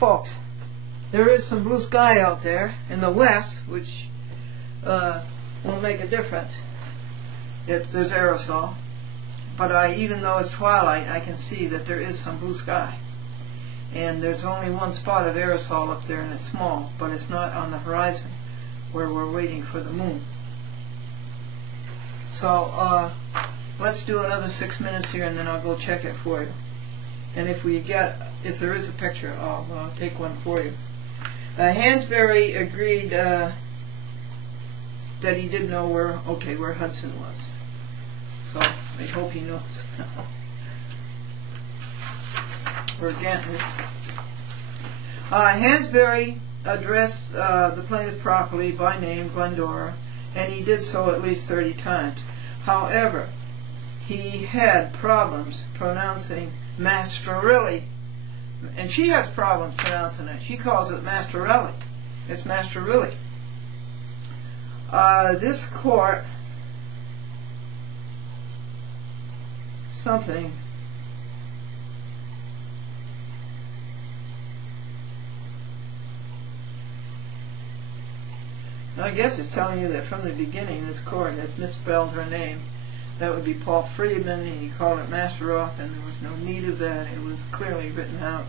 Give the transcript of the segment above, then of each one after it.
Folks, there is some blue sky out there in the west, which won't make a difference if there's aerosol. But even though it's twilight, I can see that there is some blue sky. And there's only one spot of aerosol up there, and it's small, but it's not on the horizon where we're waiting for the moon. So let's do another 6 minutes here, and then I'll go check it for you. And if there is a picture, I'll take one for you. hASBURY agreed that he did know where Hudson was. So I hope he knows. Or again, hASBURY addressed the plaintiff properly by name, Glendora, and he did so at least 30 times. However, he had problems pronouncing Mastrorilli, and she has problems pronouncing it. She calls it Mastrorilli. It's Mastrorilli. This court, I guess it's telling you that from the beginning this court has misspelled her name. That would be Paul Friedman, and he called it Masteroff, and there was no need of that. It was clearly written out.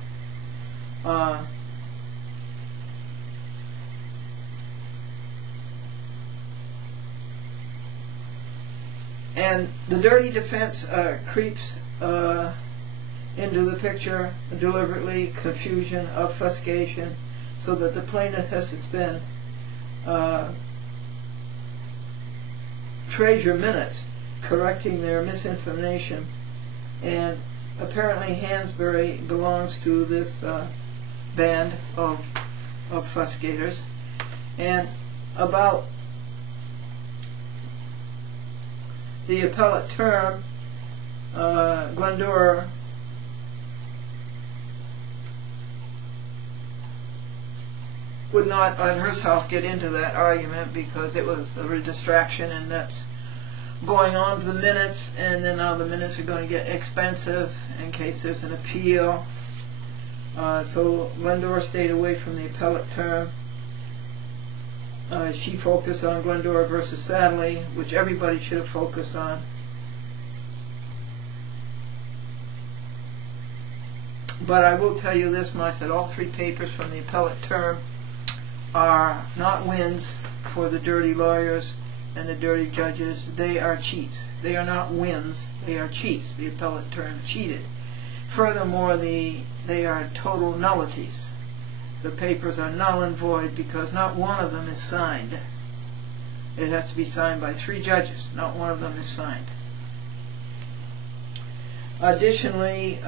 And the dirty defense creeps into the picture deliberately, confusion, obfuscation, so that the plaintiff has to spend treasure minutes correcting their misinformation. And apparently hASBURY belongs to this band of obfuscators. And about the appellate term, Glendora would not on herself get into that argument because it was a distraction, and that's going on for the minutes, and then now the minutes are going to get expensive in case there's an appeal. So Glendora stayed away from the appellate term. She focused on Glendora versus Sadley, which everybody should have focused on. But I will tell you this much, that all three papers from the appellate term are not wins for the dirty lawyers and the dirty judges. They are cheats. They are not wins, they are cheats. The appellate term cheated. Furthermore, they are total nullities. The papers are null and void because not one of them is signed. It has to be signed by 3 judges. Not one of them is signed. Additionally,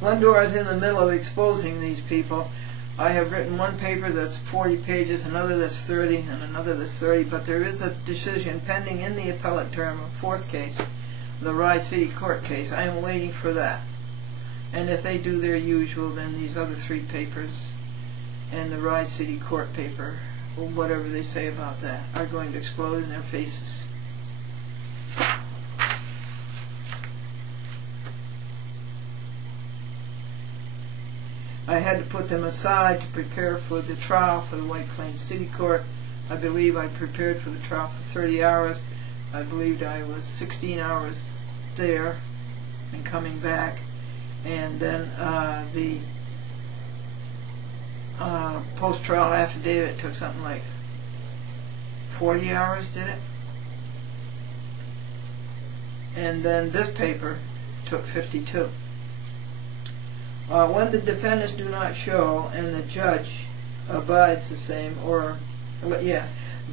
Glendora is in the middle of exposing these people. I have written one paper that's 40 pages, another that's 30, and another that's 30, but there is a decision pending in the appellate term, a 4th case, the Rye City Court case. I am waiting for that. And if they do their usual, then these other 3 papers and the Rye City Court paper, or whatever they say about that, are going to explode in their faces. I had to put them aside to prepare for the trial for the White Plains City Court. I believe I prepared for the trial for 30 hours. I believed I was 16 hours there and coming back. And then the post-trial affidavit took something like 40 hours, did it? And then this paper took 52. When the defendants do not show and the judge abides the same,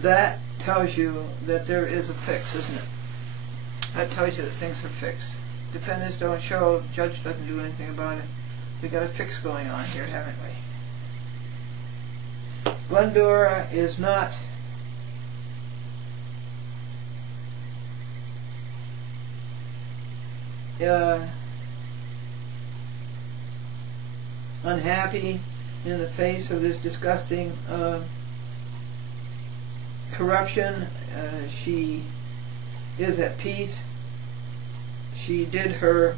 that tells you that there is a fix, isn't it? That tells you that things are fixed. Defendants don't show, the judge doesn't do anything about it. We've got a fix going on here, haven't we? Glendora is not unhappy in the face of this disgusting corruption. She is at peace. She did her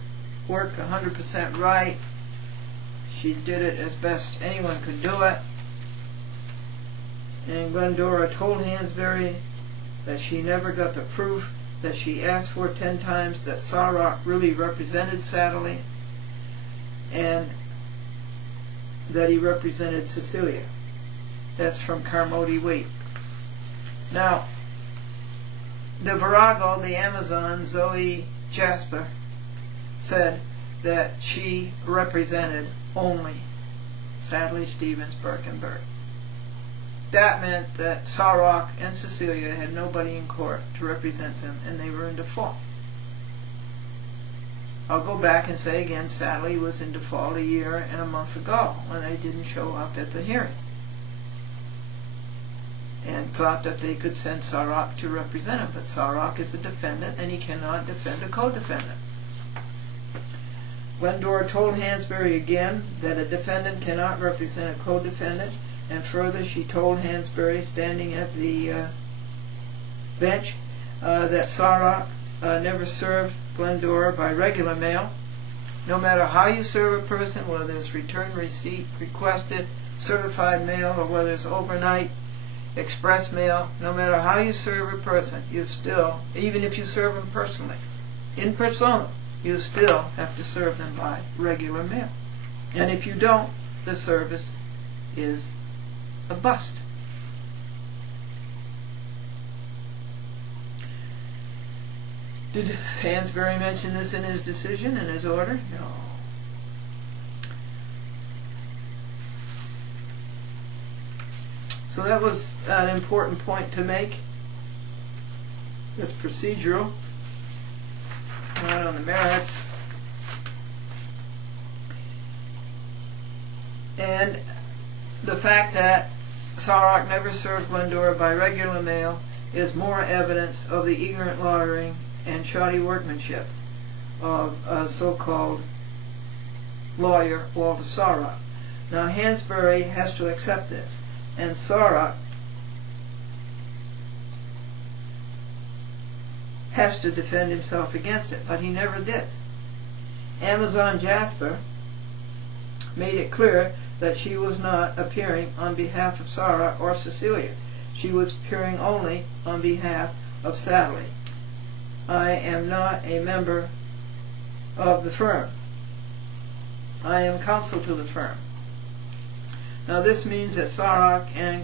work 100% right. She did it as best anyone could do it. And Glendora told hASBURY that she never got the proof that she asked for 10 times, that Sarok really represented Satterley, and that he represented Cecilia. That's from Carmody Waite. Now, the Virago, the Amazon, Zoe Jasper, said that she represented only Sadley, Stevens, Burke, and Burt. That meant that Sarok and Cecilia had nobody in court to represent them, and they were in default. I'll go back and say again, Sadley was in default a year and a month ago when they didn't show up at the hearing, and thought that they could send Sarok to represent him. But Sarok is a defendant, and he cannot defend a co-defendant. Glendora told hASBURY again that a defendant cannot represent a co-defendant, and further she told hASBURY, standing at the bench, that Sarok never served Glendora by regular mail. No matter how you serve a person, whether it's return receipt requested, certified mail, or whether it's overnight express mail, no matter how you serve a person, you still, even if you serve them personally, in persona, you still have to serve them by regular mail. And if you don't, the service is a bust. Did hASBURY mention this in his decision, in his order? No. So that was an important point to make. That's procedural, not on the merits. And the fact that Sarok never served Glendora by regular mail is more evidence of the ignorant lawyering and shoddy workmanship of a so-called lawyer, Walter Sarok. Now hASBURY has to accept this, and Sarok has to defend himself against it, but he never did. Amazon Jasper made it clear that she was not appearing on behalf of Sarok or Cecilia. She was appearing only on behalf of Sadley. I am not a member of the firm. I am counsel to the firm. Now this means that Sarok and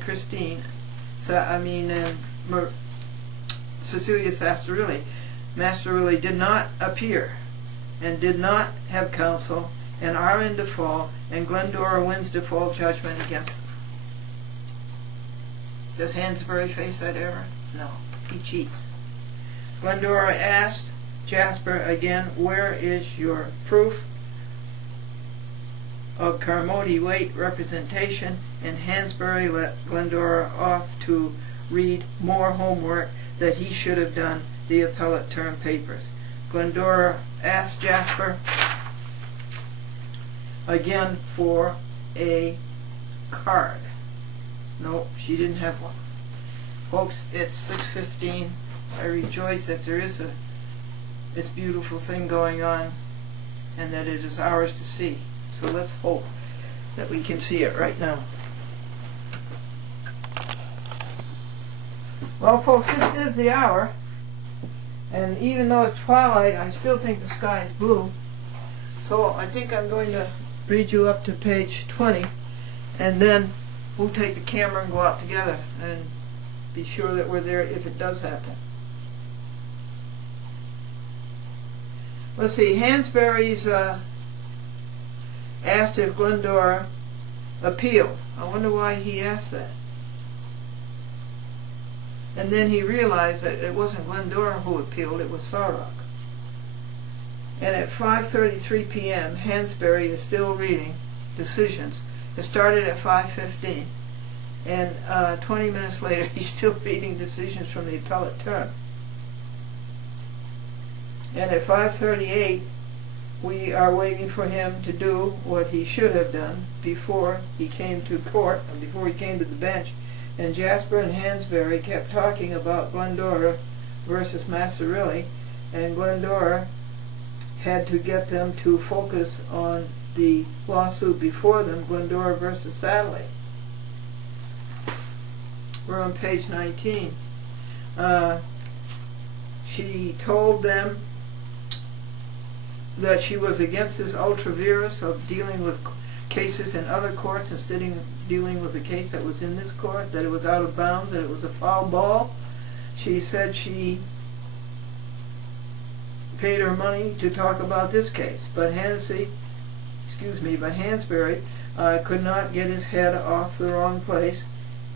Cecilia Masterilli did not appear and did not have counsel and are in default, and Glendora wins default judgment against them. Does hASBURY face that error? No, he cheats. Glendora asked Jasper again, where is your proof of Carmody Waite representation? And hASBURY let Glendora off to read more homework that he should have done, the appellate term papers. Glendora asked Jasper again for a card. No, she didn't have one. Folks, it's 6:15. I rejoice that there is this beautiful thing going on and that it is ours to see. So let's hope that we can see it right now. Well, folks, this is the hour, and even though it's twilight, I still think the sky is blue. So I think I'm going to read you up to page 20, and then we'll take the camera and go out together and be sure that we're there if it does happen. Let's see, hASBURY's asked if Glendora appealed. I wonder why he asked that. And then he realized that it wasn't Glendora who appealed, it was Sarok. And at 5:33 p.m., hASBURY is still reading decisions. It started at 5:15, and 20 minutes later he's still reading decisions from the appellate term. And at 5:38 We are waiting for him to do what he should have done before he came to court, or before he came to the bench. And Jasper and hASBURY kept talking about Glendora versus Massarelli, and Glendora had to get them to focus on the lawsuit before them, Glendora versus Satellite. We're on page 19. She told them that she was against this ultra vires of dealing with cases in other courts instead of dealing with the case that was in this court, that it was out of bounds, that it was a foul ball. She said she paid her money to talk about this case, but hASBURY could not get his head off the wrong place.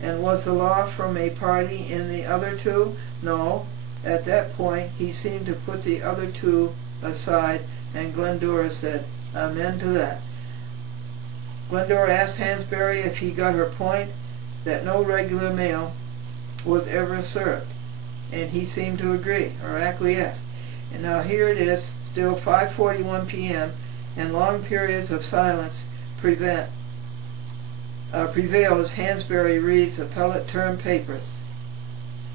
And was the law from a party in the other two? No. At that point, he seemed to put the other two aside, and Glendora said, amen to that. Glendora asked hASBURY if he got her point, that no regular mail was ever served, and he seemed to agree, or acquiesce. And now here it is, still 5:41 p.m., and long periods of silence prevail as hASBURY reads appellate term papers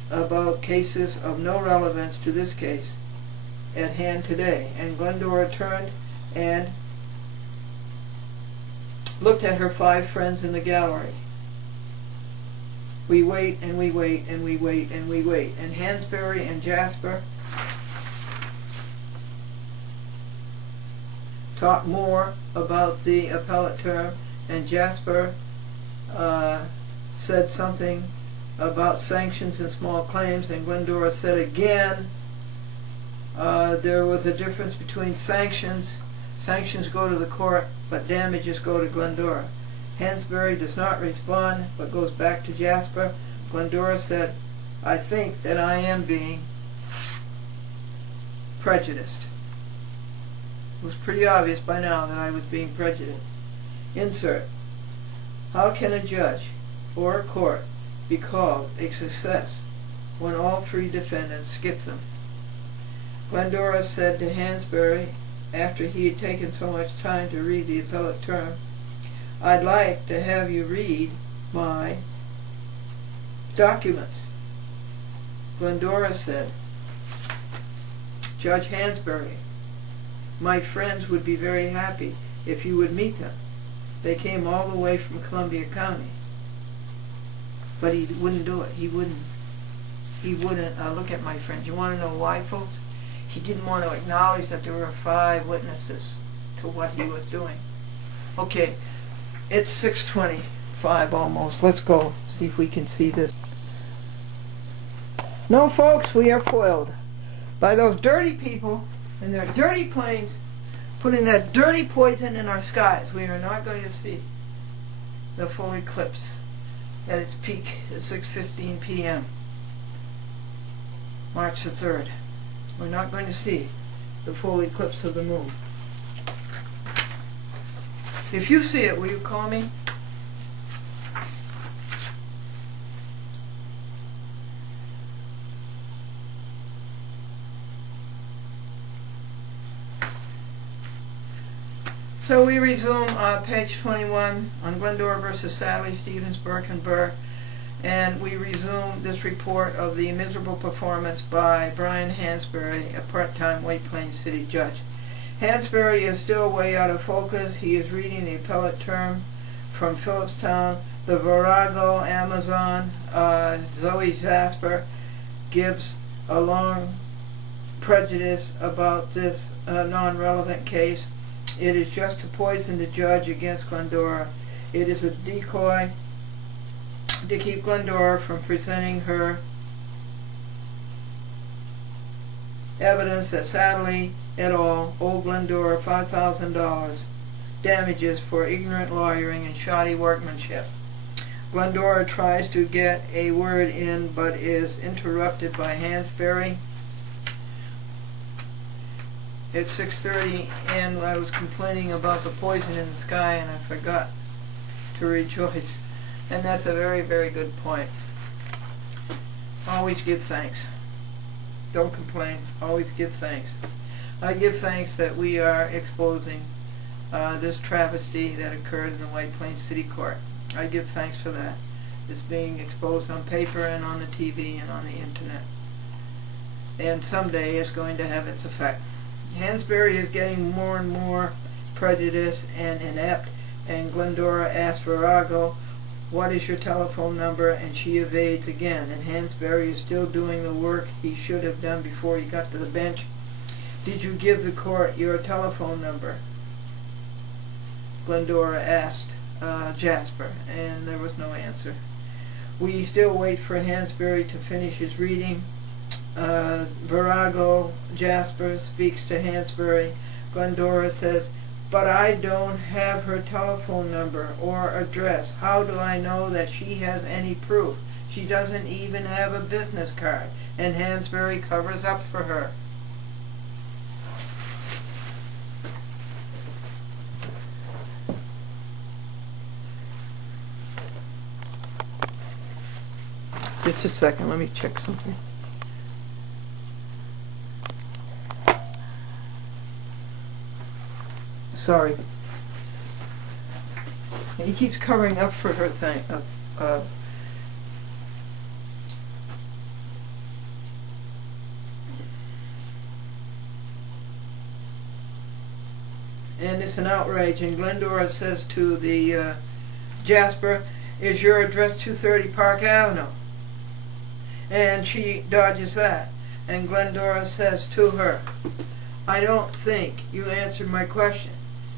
about cases of no relevance to this case at hand today. And Glendora turned and looked at her 5 friends in the gallery. We wait and we wait and we wait and we wait. And hASBURY and Jasper talk more about the appellate term, and Jasper said something about sanctions and small claims, and Glendora said again there was a difference between sanctions. Sanctions go to the court, but damages go to Glendora. hASBURY does not respond, but goes back to Jasper. Glendora said, I think that I am being prejudiced. It was pretty obvious by now that I was being prejudiced. Insert. How can a judge or a court be called a success when all 3 defendants skip them? Glendora said to hASBURY, after he had taken so much time to read the appellate term, I'd like to have you read my documents. Glendora said, Judge hASBURY, my friends would be very happy if you would meet them. They came all the way from Columbia County. But he wouldn't do it. He wouldn't look at my friends. You want to know why, folks? He didn't want to acknowledge that there were 5 witnesses to what he was doing. Okay, it's 6:25 almost. Let's go see if we can see this. No, folks, we are foiled by those dirty people and their dirty planes putting that dirty poison in our skies. We are not going to see the full eclipse at its peak at 6:15 p.m. March the 3rd. We're not going to see the full eclipse of the moon. If you see it, will you call me? So we resume page 21 on Glendora versus Sally, Stevens, Burke, and Burr, and we resume this report of the miserable performance by Brian hASBURY, a part-time White Plains City judge. hASBURY is still way out of focus. He is reading the appellate term from Phillipstown. The Virago Amazon, Zoe Jasper, gives a long prejudice about this non-relevant case. It is just to poison the judge against Glendora. It is a decoy to keep Glendora from presenting her evidence that Sadly et al. Owe Glendora $5,000 damages for ignorant lawyering and shoddy workmanship. Glendora tries to get a word in, but is interrupted by hASBURY. It's 6:30, and I was complaining about the poison in the sky, and I forgot to rejoice. And that's a very, very good point. Always give thanks. Don't complain. Always give thanks. I give thanks that we are exposing this travesty that occurred in the White Plains City Court. I give thanks for that. It's being exposed on paper and on the TV and on the internet. And someday it's going to have its effect. hASBURY is getting more and more prejudiced and inept, and Glendora asks Virago, "What is your telephone number?" and she evades again, and hASBURY is still doing the work he should have done before he got to the bench. "Did you give the court your telephone number?" Glendora asked Jasper, and there was no answer. We still wait for hASBURY to finish his reading. Virago, Jasper, speaks to hASBURY. Glendora says, "But I don't have her telephone number or address. How do I know that she has any proof? She doesn't even have a business card." And hASBURY covers up for her. Just a second, let me check something. Sorry. He keeps covering up for her thing. And it's an outrage. And Glendora says to the Jasper, "Is your address 230 Park Avenue?" And she dodges that. And Glendora says to her, "I don't think you answered my question.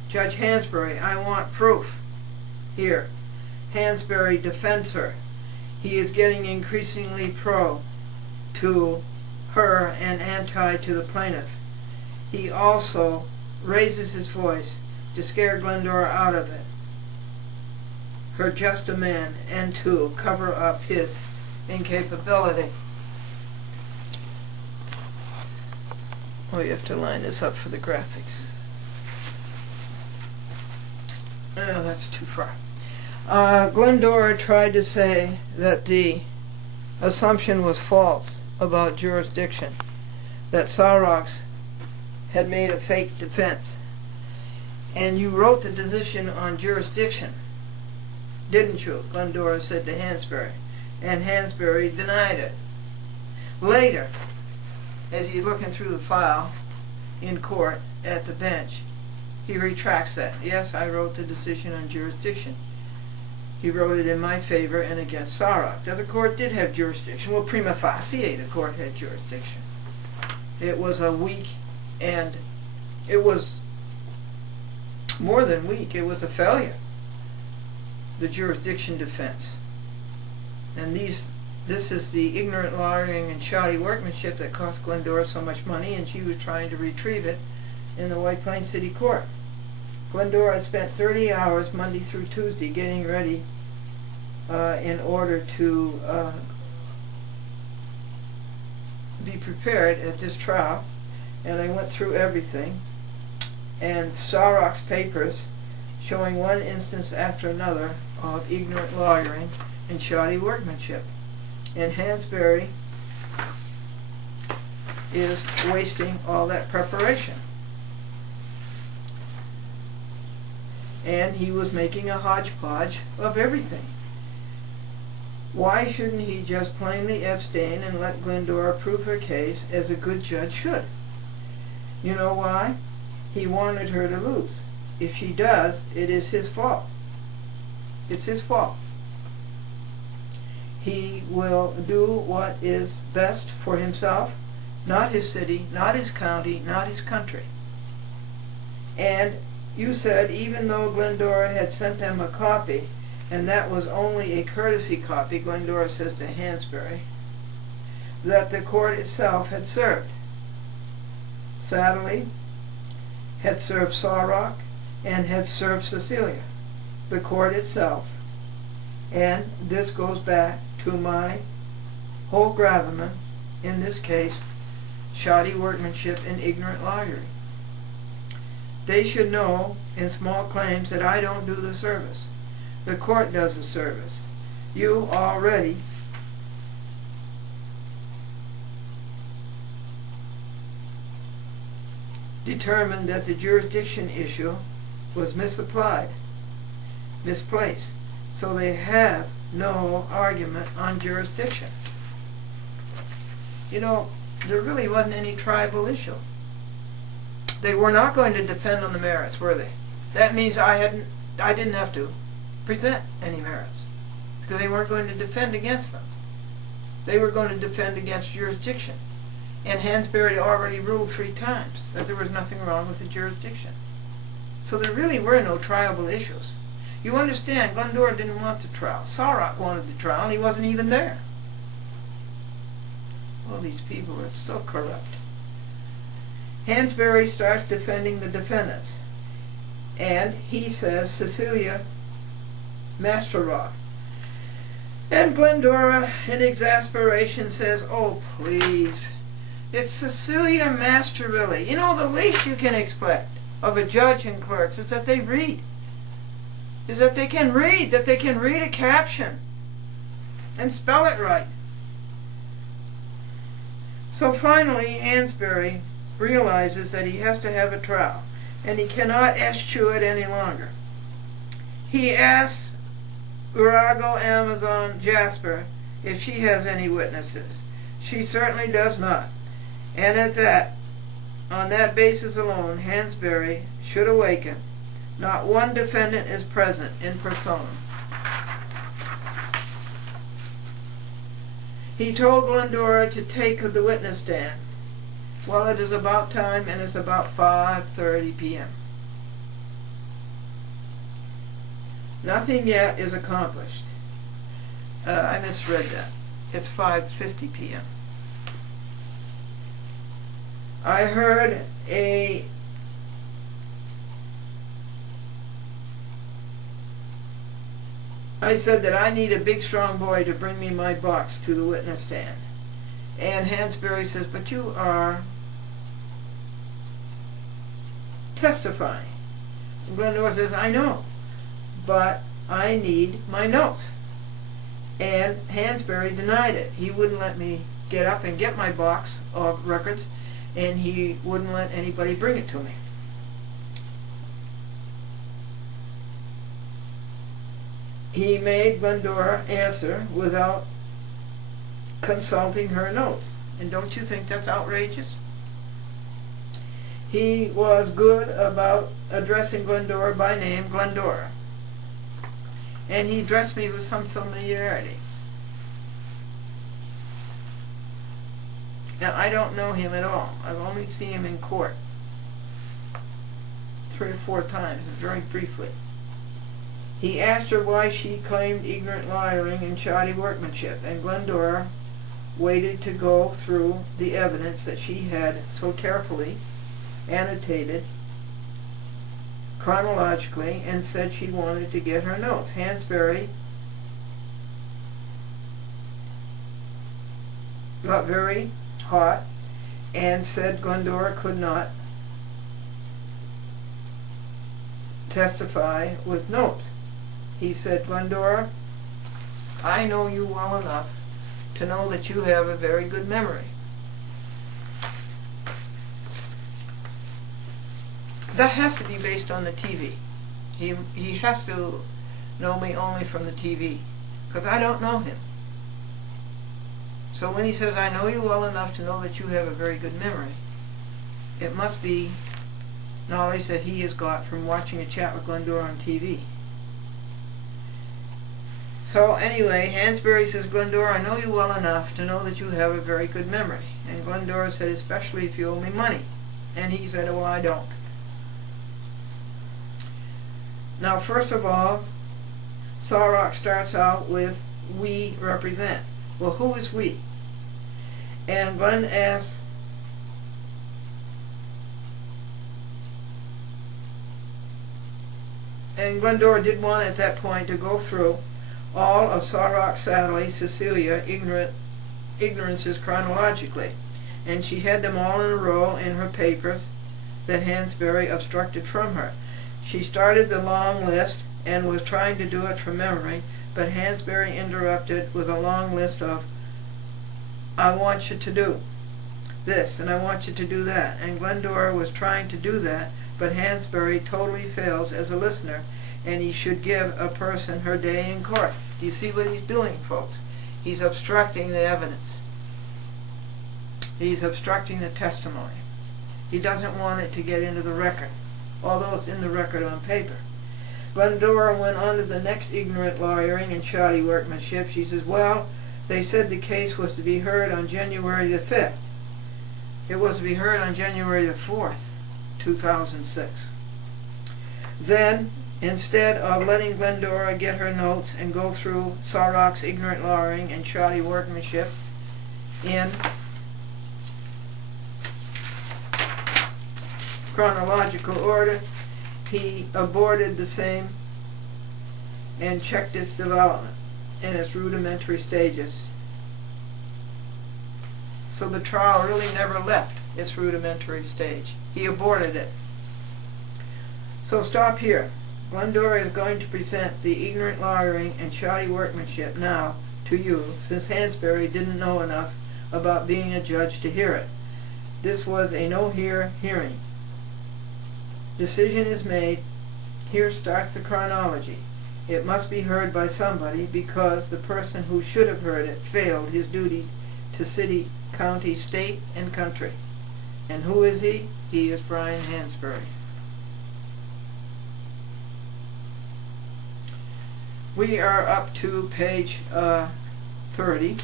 Judge hASBURY, I want proof." Here, hASBURY defends her. He is getting increasingly pro to her and anti to the plaintiff. He also raises his voice to scare Glendora out of it, her just a man, and to cover up his incapability. Oh, you have to line this up for the graphics. Oh, that's too far. Glendora tried to say that the assumption was false about jurisdiction, that Saurox had made a fake defense. "And you wrote the decision on jurisdiction, didn't you?" Glendora said to hASBURY. And hASBURY denied it. Later, as he's looking through the file in court at the bench, he retracts that. "Yes, I wrote the decision on jurisdiction. He wrote it in my favor and against Saurox." The court did have jurisdiction. Well, prima facie, the court had jurisdiction. It was a weak, and it was more than weak, it was a failure, the jurisdiction defense. And this is the ignorant lawyering and shoddy workmanship that cost Glendora so much money, and she was trying to retrieve it in the White Plains City Court. Glendora had spent 30 hours Monday through Tuesday getting ready in order to be prepared at this trial, and I went through everything, and Saurox papers showing one instance after another of ignorant lawyering and shoddy workmanship. And hASBURY is wasting all that preparation. And he was making a hodgepodge of everything. Why shouldn't he just plainly abstain and let Glendora prove her case as a good judge should? You know why? He wanted her to lose. If she does, it is his fault. It's his fault. He will do what is best for himself, not his city, not his county, not his country. And you said even though Glendora had sent them a copy, and that was only a courtesy copy, Glendora says to hASBURY, that the court itself had served. Sadly, had served Saurox and had served Cecilia, the court itself. And this goes back to my whole gravamen, in this case, shoddy workmanship and ignorant lawyering. They should know in small claims that I don't do the service. The court does the service. You already determined that the jurisdiction issue was misplaced. So they have no argument on jurisdiction. You know, there really wasn't any tribal issue. They were not going to defend on the merits, were they? That means I didn't have to present any merits, because they weren't going to defend against them. They were going to defend against jurisdiction. And hASBURY already ruled 3 times that there was nothing wrong with the jurisdiction. So there really were no triable issues. You understand, Glendora didn't want the trial. Sawrock wanted the trial, and he wasn't even there. All these people are so corrupt. hASBURY starts defending the defendants. And he says Cecilia Masteroff. And Glendora, in exasperation, says, "Oh, please. It's Cecilia Masteroff. You know, the least you can expect of a judge and clerks is that they read. Is that they can read a caption and spell it right." So finally, hASBURY realizes that he has to have a trial, and he cannot eschew it any longer. He asks Virago Amazon Jasper if she has any witnesses. She certainly does not. And on that basis alone, hASBURY should awaken. Not one defendant is present in persona. He told Glendora to take the witness stand. Well, it is about time, and it's about 5:30 p.m. Nothing yet is accomplished. I misread that. It's 5:50 p.m. I heard I said that I need a big strong boy to bring me my box to the witness stand. And hASBURY says, "But you are testifying." And Glendora says, "I know, but I need my notes." And hASBURY denied it. He wouldn't let me get up and get my box of records, and he wouldn't let anybody bring it to me. He made Glendora answer without consulting her notes. And don't you think that's outrageous? He was good about addressing Glendora by name, Glendora. And he addressed me with some familiarity. Now, I don't know him at all. I've only seen him in court 3 or 4 times, very briefly. He asked her why she claimed ignorant lawyering and shoddy workmanship, and Glendora waited to go through the evidence that she had so carefully annotated chronologically, and said she wanted to get her notes. hASBURY got very hot and said Glendora could not testify with notes. He said, "Glendora, I know you well enough to know that you have a very good memory. That has to be based on the TV. He has to know me only from the TV, because I don't know him. So when he says, 'I know you well enough to know that you have a very good memory,' it must be knowledge that he has got from watching a chat with Glendora on TV. So anyway, hASBURY says, 'Glendora, I know you well enough to know that you have a very good memory.' And Glendora said, 'Especially if you owe me money.' And he said, 'Well, I don't.' Now, first of all, Sawrock starts out with, 'We represent.' Well, who is we? And Glenn asks, and Glendora did want at that point to go through all of Sawrock, Sally, Cecilia, ignorances chronologically. And she had them all in a row in her papers that hASBURY obstructed from her. She started the long list and was trying to do it from memory, but hASBURY interrupted with a long list of, "I want you to do." this, and I want you to do that. And Glendora was trying to do that, but hASBURY totally fails as a listener, and he should give a person her day in court. Do you see what he's doing, folks? He's obstructing the evidence. He's obstructing the testimony. He doesn't want it to get into the record, although it's in the record on paper. Glendora went on to the next ignorant lawyering and shoddy workmanship. She says, well, they said the case was to be heard on January the 5th. It was to be heard on January the 4th, 2006. Then, instead of letting Glendora get her notes and go through Sarok's ignorant lawyering and shoddy workmanship in chronological order, he aborted the same and checked its development in its rudimentary stages. So the trial really never left its rudimentary stage. He aborted it. So stop here. Glendora is going to present the ignorant lawyering and shoddy workmanship now to you, since hASBURY didn't know enough about being a judge to hear it. This was a no-hear hearing. Decision is made. Here starts the chronology. It must be heard by somebody because the person who should have heard it failed his duty to city, county, state, and country. And who is he? He is Brian hASBURY. We are up to page 30.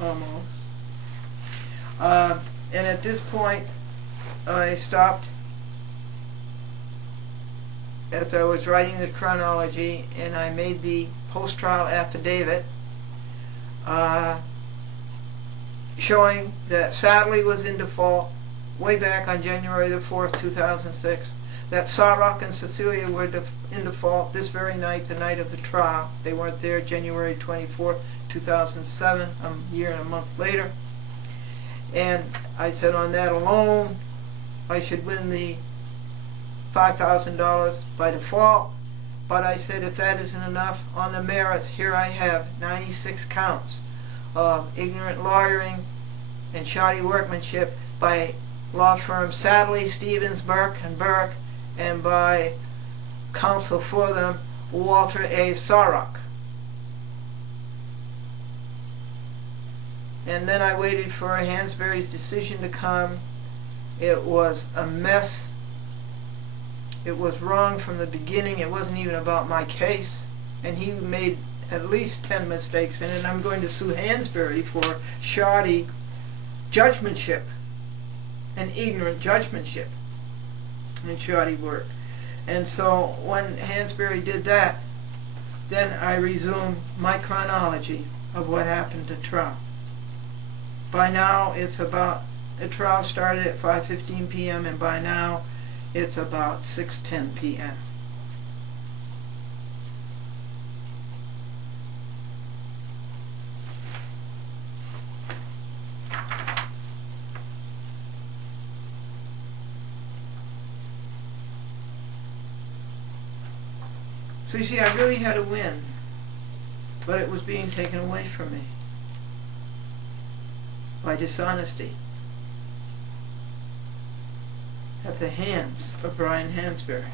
Almost. And at this point, I stopped as I was writing the chronology, and I made the post-trial affidavit showing that Sadly was in default way back on January the 4th, 2006. That Sarok and Cecilia were in default this very night, the night of the trial. They weren't there January 24th, 2007, a year and a month later. And I said on that alone, I should win the $5,000 by default. But I said if that isn't enough, on the merits, here I have 96 counts of ignorant lawyering and shoddy workmanship by law firms Sadly, Stevens, Burke, and Burke, and by counsel for them, Walter A. Sarok. And then I waited for hASBURY's decision to come. It was a mess. It was wrong from the beginning. It wasn't even about my case. And he made at least 10 mistakes in it. And I'm going to sue hASBURY for shoddy judgmentship and ignorant judgmentship and shoddy work. And so when hASBURY did that, then I resumed my chronology of what happened to trial. By now it's about, the trial started at 5:15 p.m. and by now it's about 6:10 p.m. So you see, I really had a win, but it was being taken away from me by dishonesty at the hands of Brian hASBURY.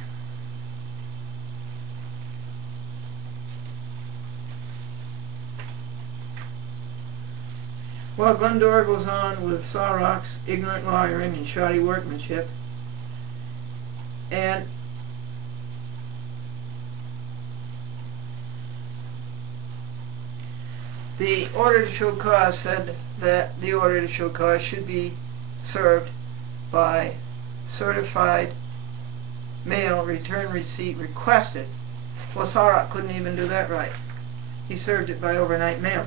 Well, Glendora goes on with Sarok's ignorant lawyering and shoddy workmanship, and the order to show cause said that the order to show cause should be served by certified mail, return receipt requested. Well, Sarok couldn't even do that right. He served it by overnight mail.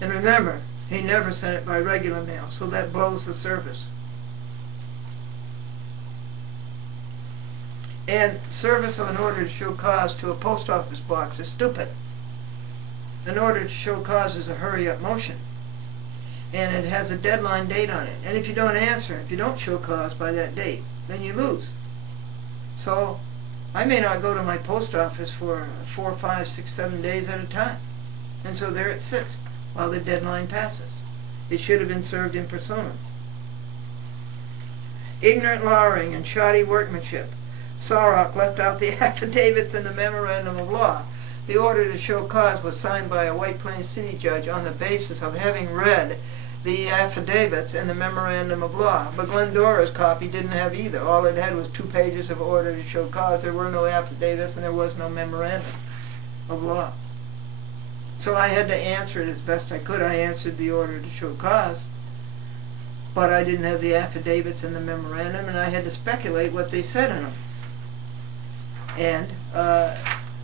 And remember, he never sent it by regular mail, so that blows the service. And service of an order to show cause to a post office box is stupid. An order to show cause is a hurry-up motion, and it has a deadline date on it. And if you don't answer, if you don't show cause by that date, then you lose. So I may not go to my post office for 4, 5, 6, 7 days at a time. And so there it sits. while the deadline passes. It should have been served in persona. Ignorant lawyering and shoddy workmanship. Sorok left out the affidavits and the memorandum of law. The order to show cause was signed by a White Plains City judge on the basis of having read the affidavits and the memorandum of law. But Glendora's copy didn't have either. All it had was 2 pages of order to show cause. There were no affidavits and there was no memorandum of law. So I had to answer it as best I could. I answered the order to show cause, but I didn't have the affidavits and the memorandum, and I had to speculate what they said in them and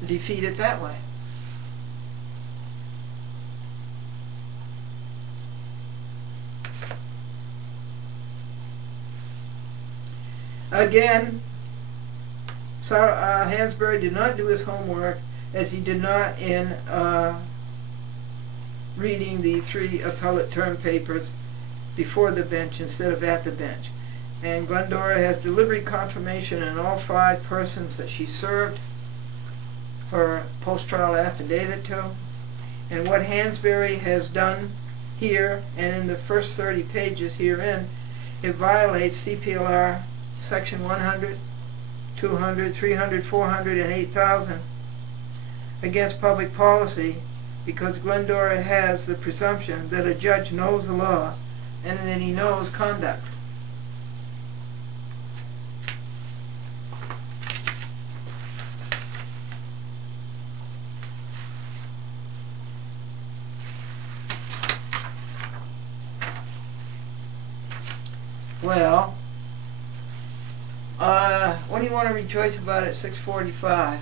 defeat it that way. Again, hASBURY did not do his homework, as he did not in reading the 3 appellate term papers before the bench instead of at the bench. And Glendora has delivered confirmation in all 5 persons that she served her post-trial affidavit to. And what hASBURY has done here and in the first 30 pages herein, it violates CPLR Section 100, 200, 300, 400, and 8,000 against public policy, because Glendora has the presumption that a judge knows the law and that he knows conduct. Well, what do you want to rejoice about at 6:45?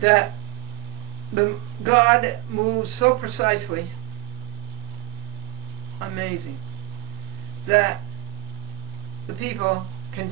That the God moves so precisely, amazing, that the people can